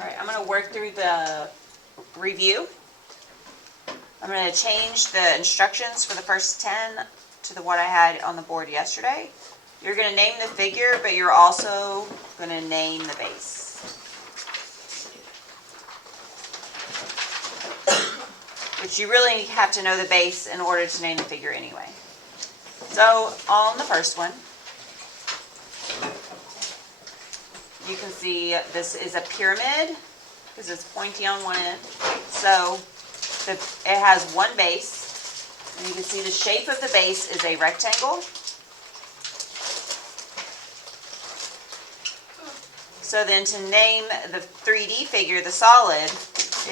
Alright, I'm going to work through the review. I'm going to change the instructions for the first 10 to what I had on the board yesterday. You're going to name the figure, but you're also going to name the base. Which you really have to know the base in order to name the figure anyway. So on the first one, you can see this is a pyramid because it's pointy on one end. So it has one base, and you can see the shape of the base is a rectangle. So then to name the 3D figure, the solid,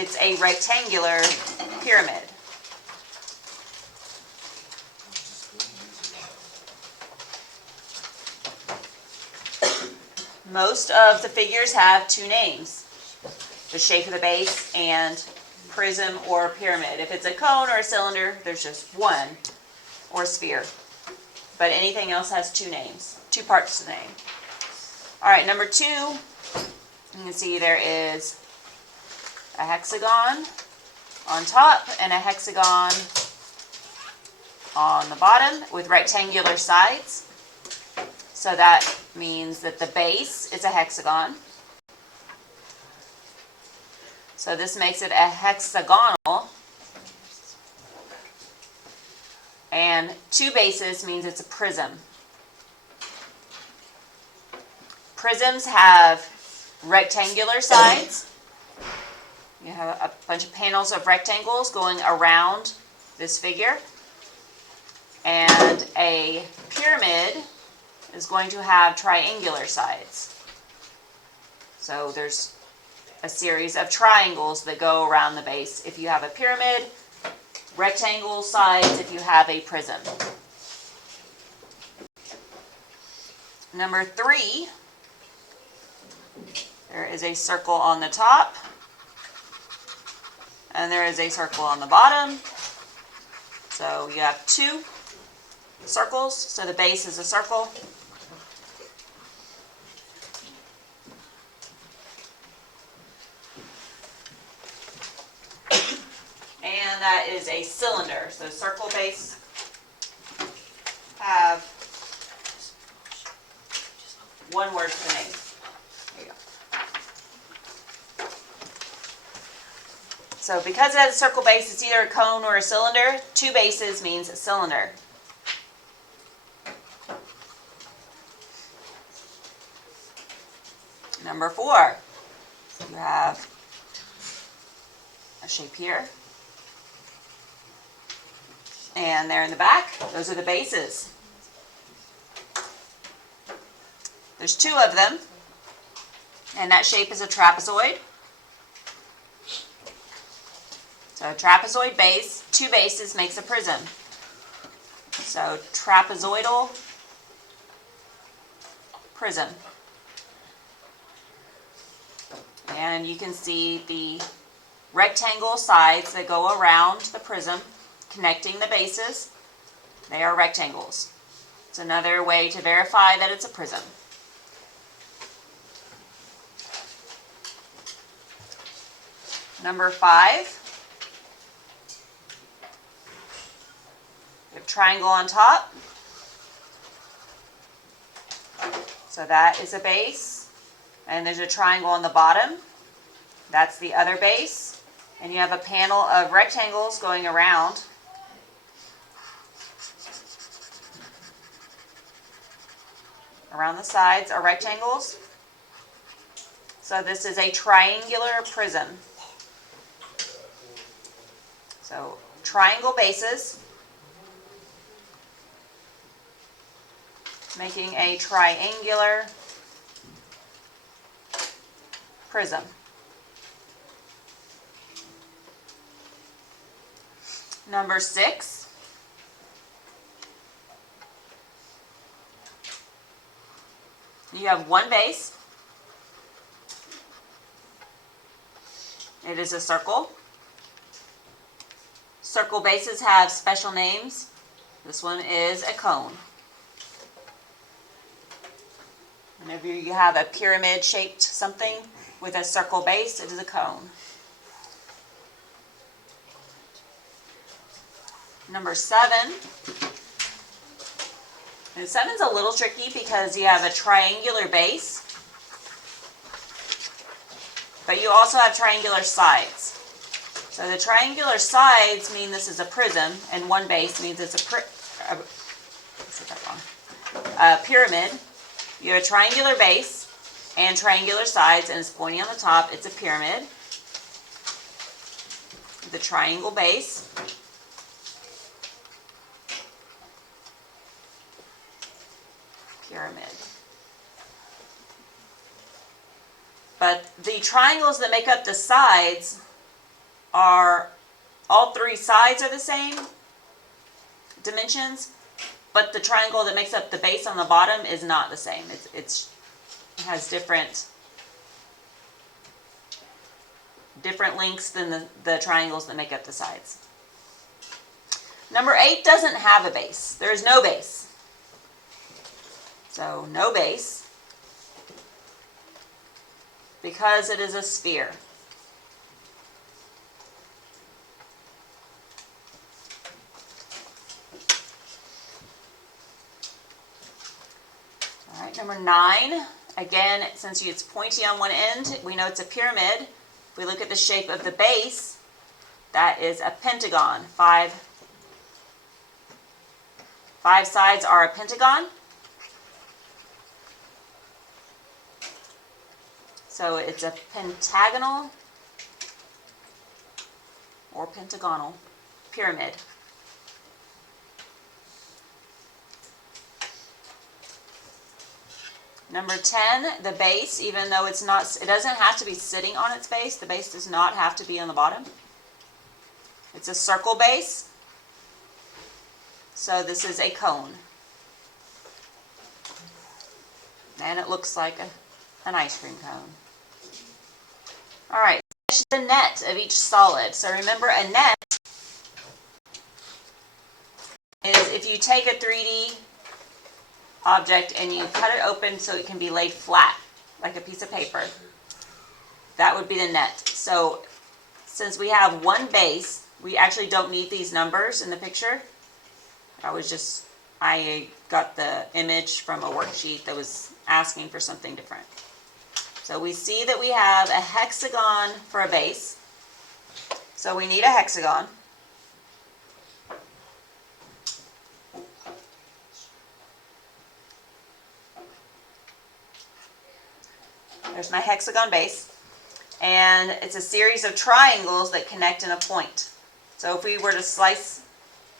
it's a rectangular pyramid. Most of the figures have two names, the shape of the base and prism or pyramid. If it's a cone or a cylinder, there's just one, or sphere. But anything else has two names, two parts to the name. All right, number 2, you can see there is a hexagon on top and a hexagon on the bottom with rectangular sides. So that means that the base is a hexagon. So this makes it a hexagonal. And 2 bases means it's a prism. Prisms have rectangular sides. You have a bunch of panels of rectangles going around this figure. And a pyramid is going to have triangular sides. So there's a series of triangles that go around the base if you have a pyramid, rectangle sides if you have a prism. Number 3, there is a circle on the top, and there is a circle on the bottom. So you have 2 circles, so the base is a circle. And that is a cylinder. So circle base have one word for the name. There you go. So because it has a circle base, it's either a cone or a cylinder. 2 bases means a cylinder. Number 4, you have a shape here. And there in the back, those are the bases. There's 2 of them, and that shape is a trapezoid. So a trapezoid base, 2 bases makes a prism. So trapezoidal prism. And you can see the rectangle sides that go around the prism connecting the bases. They are rectangles. It's another way to verify that it's a prism. Number 5, we have triangle on top. So that is a base. And there's a triangle on the bottom. That's the other base. And you have a panel of rectangles going around. Around the sides are rectangles. So this is a triangular prism. So triangle bases making a triangular prism. Number 6, you have one base. It is a circle. Circle bases have special names. This one is a cone. Whenever you have a pyramid-shaped something, with a circle base. It is a cone. Number 7. And 7's a little tricky because you have a triangular base, but you also have triangular sides. So the triangular sides mean this is a prism, and one base means it's a pyramid. You have a triangular base and triangular sides, and it's pointing on the top. It's a pyramid. The triangle base. Pyramid. But the triangles that make up the sides are, all 3 sides are the same dimensions, but the triangle that makes up the base on the bottom is not the same. It has different lengths than the triangles that make up the sides. Number 8 doesn't have a base. There is no base. So no base, because it is a sphere. All right, number 9. Again, since it's pointy on one end, we know it's a pyramid. If we look at the shape of the base, that is a pentagon. 5 sides are a pentagon. So it's a pentagonal or pentagonal pyramid. Number 10, the base, even though it doesn't have to be sitting on its base. The base does not have to be on the bottom. It's a circle base. So this is a cone. And it looks like an ice cream cone. All right, the net of each solid. So remember, a net is if you take a 3D object and you cut it open so it can be laid flat, like a piece of paper. That would be the net. So since we have one base, we actually don't need these numbers in the picture. I got the image from a worksheet that was asking for something different. So we see that we have a hexagon for a base. So we need a hexagon. There's my hexagon base. And it's a series of triangles that connect in a point. So if we were to slice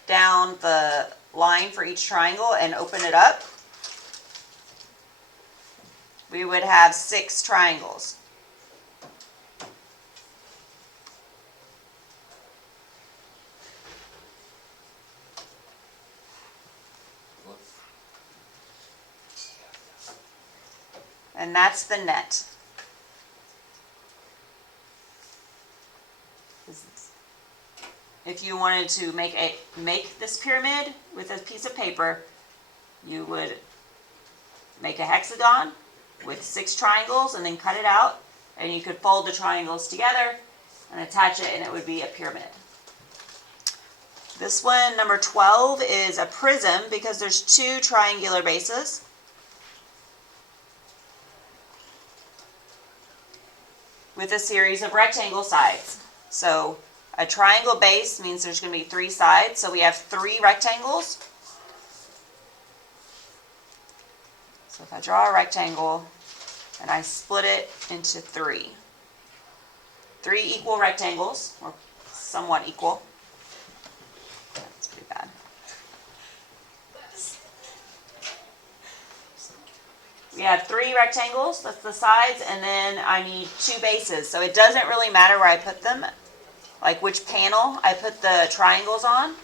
down the line for each triangle and open it up, we would have 6 triangles. And that's the net. If you wanted to make this pyramid with a piece of paper, you would make a hexagon with 6 triangles and then cut it out, and you could fold the triangles together and attach it, and it would be a pyramid. This one, number 12, is a prism because there's 2 triangular bases. With a series of rectangle sides. So a triangle base means there's going to be 3 sides, so we have 3 rectangles. So if I draw a rectangle and I split it into 3 equal rectangles, or somewhat equal. That's pretty bad. We have 3 rectangles, that's the sides, and then I need 2 bases. So it doesn't really matter where I put them, like which panel I put the triangles on,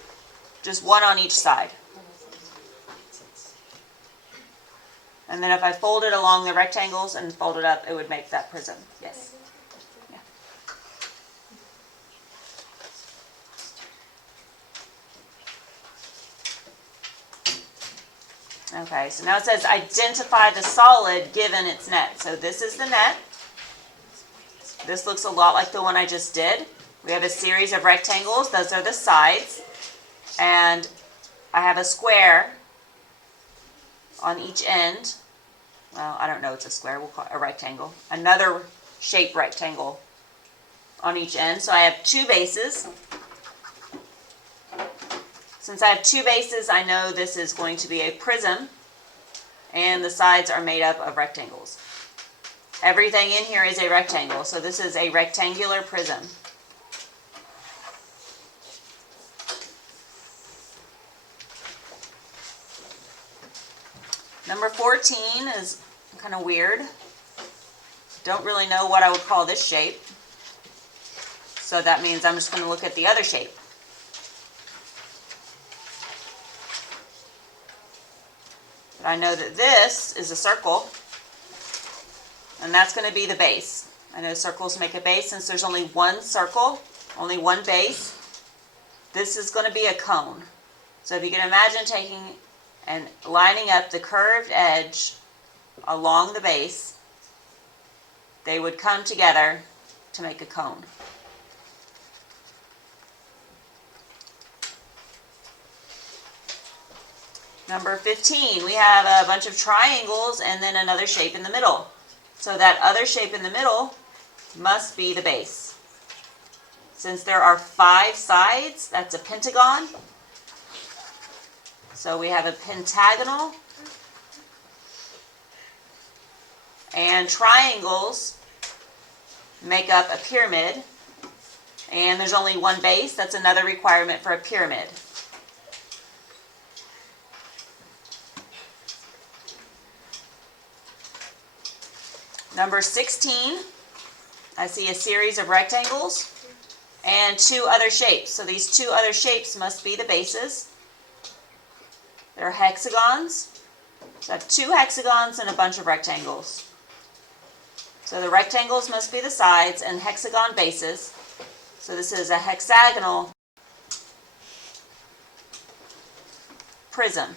just 1 on each side. And then if I fold it along the rectangles and fold it up, it would make that prism. Yes? Yeah. Okay, so now it says identify the solid given its net. So this is the net. This looks a lot like the one I just did. We have a series of rectangles. Those are the sides. And I have a square on each end. Well, I don't know it's a square. We'll call it a rectangle. Another shaped rectangle on each end. So I have two bases. Since I have two bases, I know this is going to be a prism. And the sides are made up of rectangles. Everything in here is a rectangle. So this is a rectangular prism. Number 14 is kind of weird. Don't really know what I would call this shape. So that means I'm just going to look at the other shape. But I know that this is a circle. And that's going to be the base. I know circles make a base. Since there's only one circle, only one base, this is going to be a cone. So if you can imagine taking and lining up the curved edge along the base, they would come together to make a cone. Number 15, we have a bunch of triangles and then another shape in the middle. So that other shape in the middle must be the base. Since there are 5 sides, that's a pentagon. So we have a pentagonal, and triangles make up a pyramid, and there's only one base. That's another requirement for a pyramid. Number 16, I see a series of rectangles and 2 other shapes. So these 2 other shapes must be the bases. They're hexagons. So I have 2 hexagons and a bunch of rectangles. So the rectangles must be the sides and hexagon bases. So this is a hexagonal prism.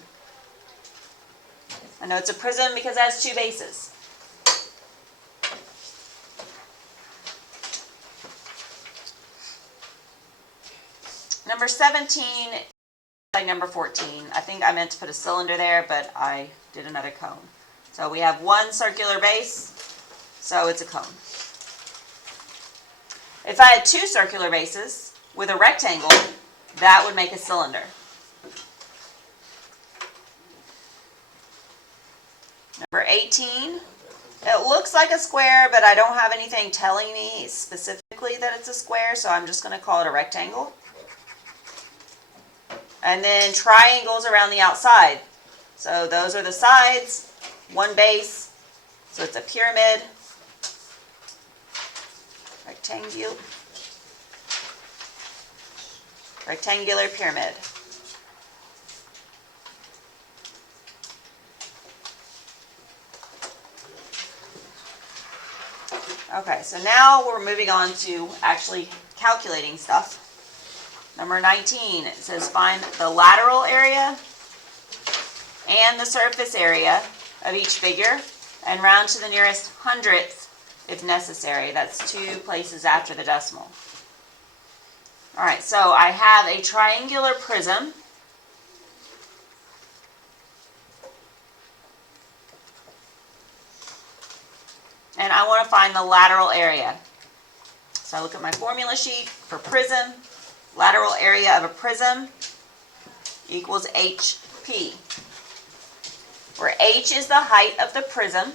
I know it's a prism because it has 2 bases. Number 17, like number 14. I think I meant to put a cylinder there, but I did another cone. So we have one circular base, so it's a cone. If I had 2 circular bases with a rectangle, that would make a cylinder. Number 18, it looks like a square, but I don't have anything telling me specifically that it's a square, so I'm just going to call it a rectangle. And then triangles around the outside. So those are the sides, one base, so it's a pyramid, rectangular pyramid. Okay, so now we're moving on to actually calculating stuff. Number 19, it says find the lateral area and the surface area of each figure and round to the nearest hundredth if necessary. That's 2 places after the decimal. Alright, so I have a triangular prism. And I want to find the lateral area. So I look at my formula sheet for prism. Lateral area of a prism equals HP, where H is the height of the prism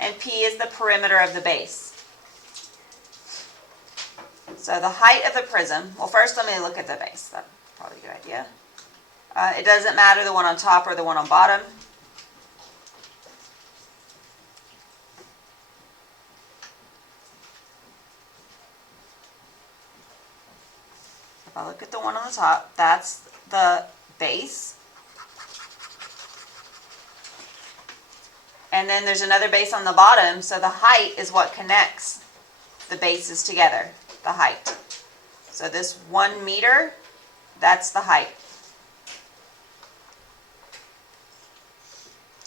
and P is the perimeter of the base. So the height of the prism, well first let me look at the base. That's probably a good idea. It doesn't matter the one on top or the one on bottom. If I look at the one on the top, that's the base. And then there's another base on the bottom, so the height is what connects the bases together, the height. So this 1 meter, that's the height.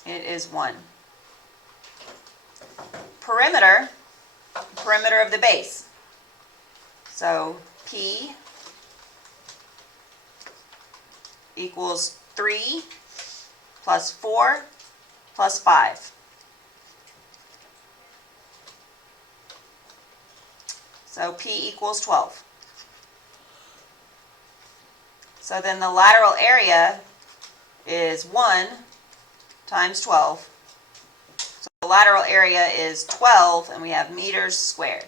It is 1. Perimeter perimeter of the base. So P equals 3 plus 4 plus 5. So P equals 12. So then the lateral area is 1 times 12. So the lateral area is 12, and we have meters squared.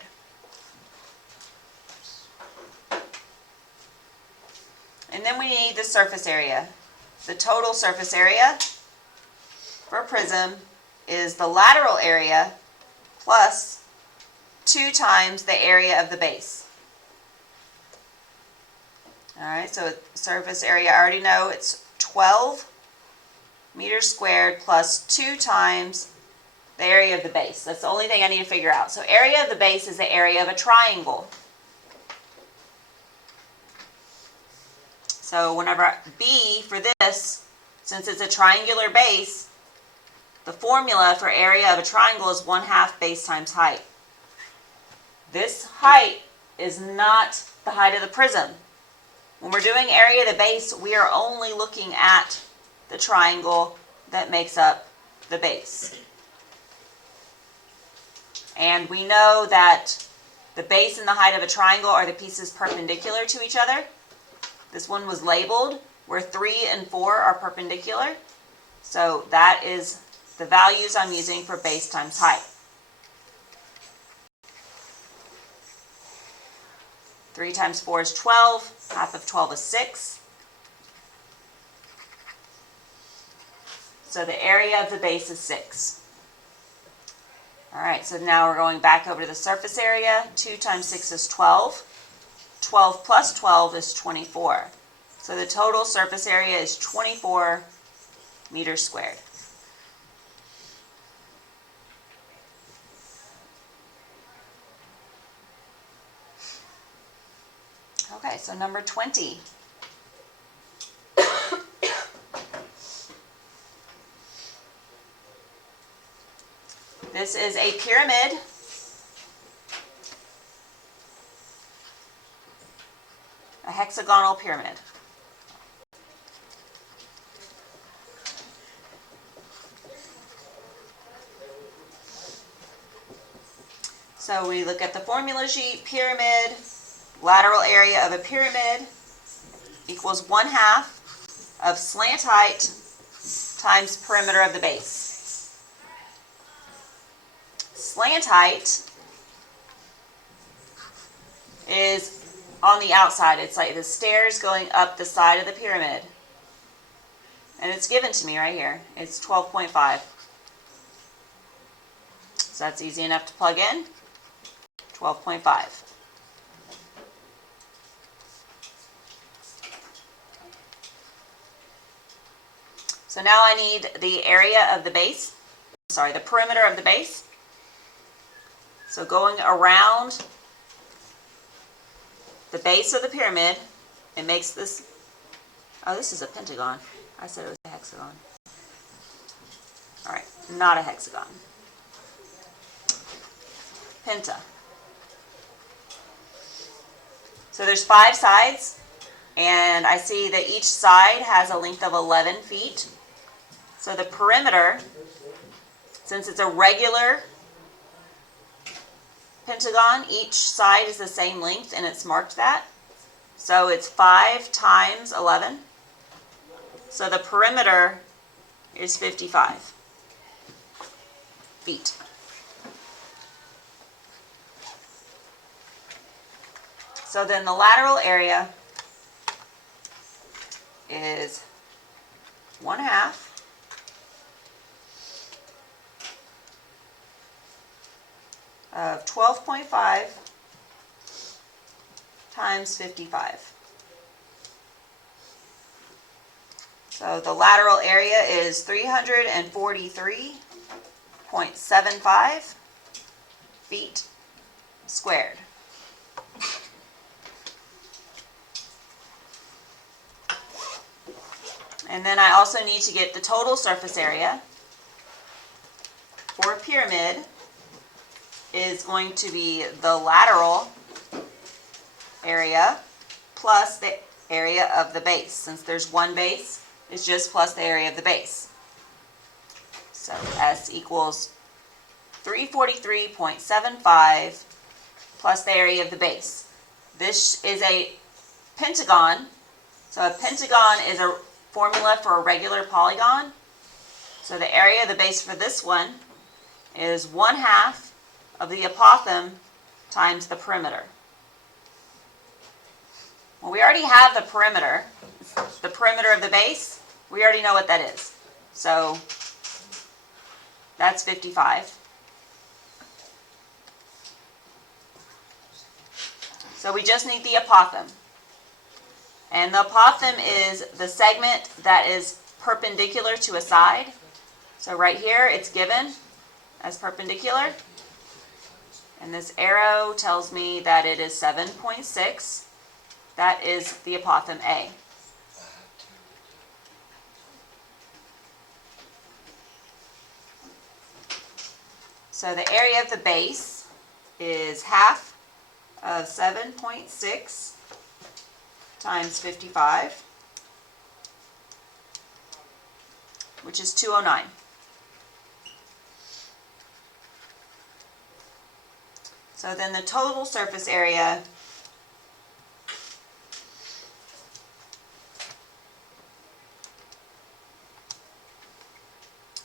And then we need the surface area. The total surface area for a prism is the lateral area plus 2 times the area of the base. Alright, so surface area, I already know it's 12 meters squared plus 2 times the area of the base. That's the only thing I need to figure out. So area of the base is the area of a triangle. So whenever B for this, since it's a triangular base, the formula for area of a triangle is 1/2 base times height. This height is not the height of the prism. When we're doing area of the base, we are only looking at the triangle that makes up the base. And we know that the base and the height of a triangle are the pieces perpendicular to each other. This one was labeled where 3 and 4 are perpendicular. So that is the values I'm using for base times height. 3 times 4 is 12. Half of 12 is 6. So the area of the base is 6. Alright, so now we're going back over to the surface area. 2 times 6 is 12. 12 plus 12 is 24. So the total surface area is 24 meters squared. Okay, so number 20. This is a pyramid. A hexagonal pyramid. So we look at the formula sheet. Pyramid, lateral area of a pyramid equals 1/2 of slant height times perimeter of the base. Slant height is on the outside. It's like the stairs going up the side of the pyramid. And it's given to me right here. It's 12.5. So that's easy enough to plug in. 12.5. So now I need the area of the base. Sorry, the perimeter of the base. So going around the base of the pyramid, it makes this, oh, this is a pentagon. I said it was a hexagon. All right, not a hexagon. Penta. So there's 5 sides, and I see that each side has a length of 11 feet. So the perimeter, since it's a regular pentagon, each side is the same length, and it's marked that. So it's 5 times 11. So the perimeter is 55 feet. So then the lateral area is 1/2 of 12.5 times 55. So the lateral area is 343.75 feet squared. And then I also need to get the total surface area for a pyramid. is going to be the lateral area plus the area of the base. Since there's one base, it's just plus the area of the base. So S equals 343.75 plus the area of the base. This is a pentagon. So a pentagon is a formula for a regular polygon. So the area of the base for this one is 1/2 of the apothem times the perimeter. Well, we already have the perimeter of the base. We already know what that is. So that's 55. So we just need the apothem. And the apothem is the segment that is perpendicular to a side. So right here it's given as perpendicular. And this arrow tells me that it is 7.6. That is the apothem A. So the area of the base is 1/2 of 7.6 times 55, which is 209. So then the total surface area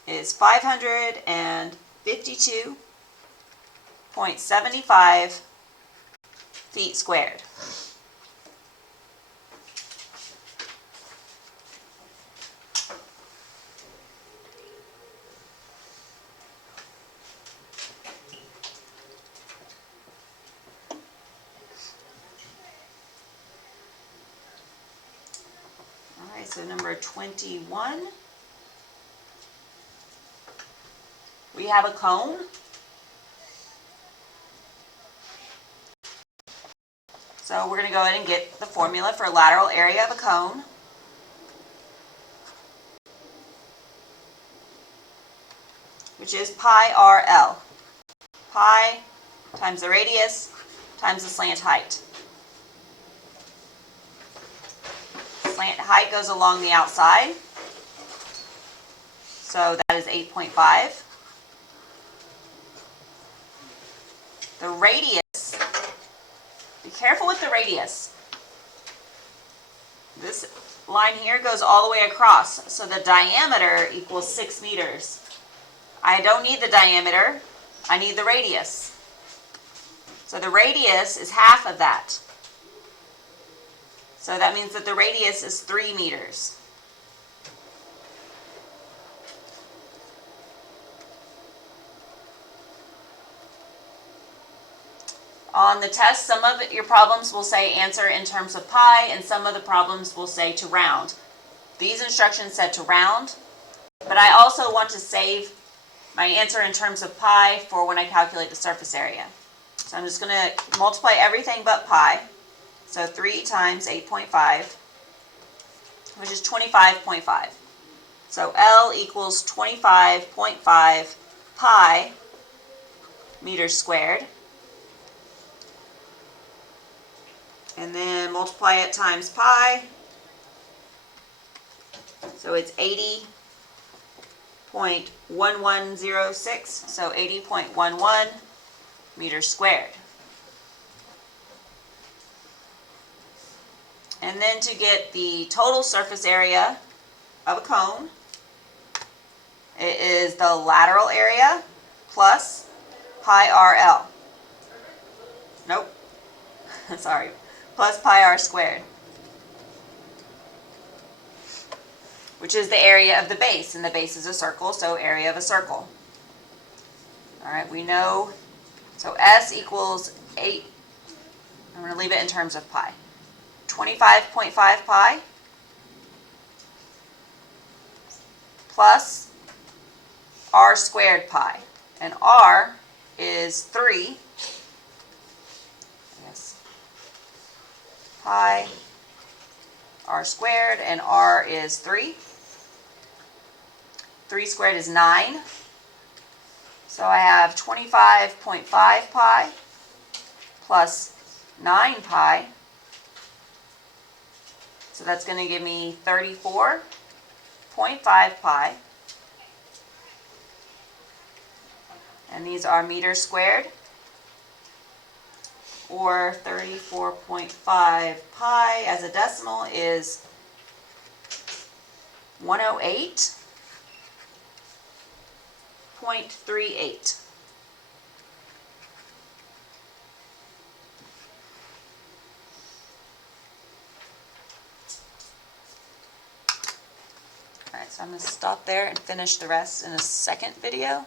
is 552.75 feet squared. All right, so number 21. We have a cone. So we're going to go ahead and get the formula for lateral area of a cone. Which is pi RL. Pi times the radius times the slant height. Slant height goes along the outside. So that is 8.5. The radius, be careful with the radius. This line here goes all the way across, so the diameter equals 6 meters. I don't need the diameter, I need the radius. So the radius is 1/2 of that. So that means that the radius is 3 meters. On the test, some of your problems will say answer in terms of pi, and some of the problems will say to round. These instructions said to round, but I also want to save my answer in terms of pi for when I calculate the surface area. So I'm just going to multiply everything but pi. So 3 times 8.5, which is 25.5. So L equals 25.5 pi meters squared. And then multiply it times pi. So it's 80.1106, so 80.11 meters squared. And then to get the total surface area of a cone, it is the lateral area plus pi RL. Nope, sorry, plus pi r squared, which is the area of the base, and the base is a circle, so area of a circle. All right, we know, so S equals 8, I'm going to leave it in terms of pi. 25.5 pi plus r squared pi, and r is 3. Yes. Pi r squared, and r is 3. 3 squared is 9. So I have 25.5 pi plus 9 pi. So that's going to give me 34.5 pi. And these are meters squared. Or 34.5 pi as a decimal is 108.38. Alright, so I'm going to stop there and finish the rest in a second video.